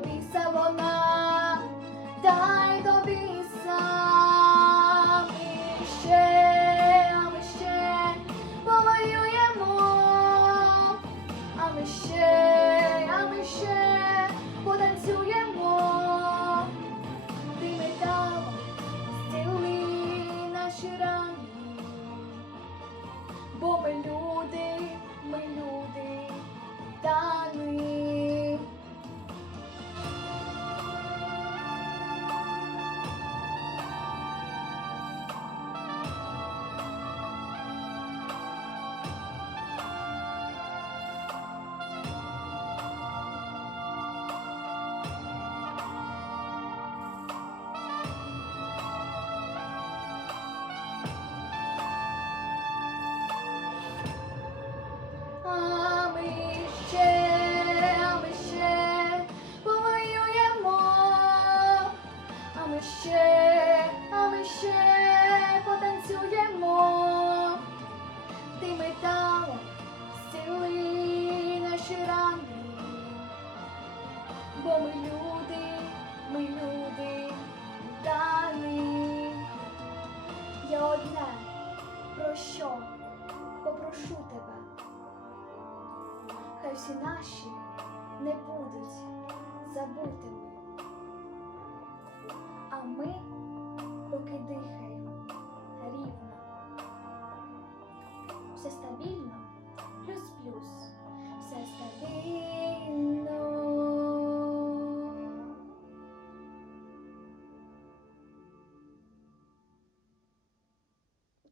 Родився вона. бо ми люди, ми люди дані. Я одне, про що попрошу тебе, хай всі наші не будуть забутими.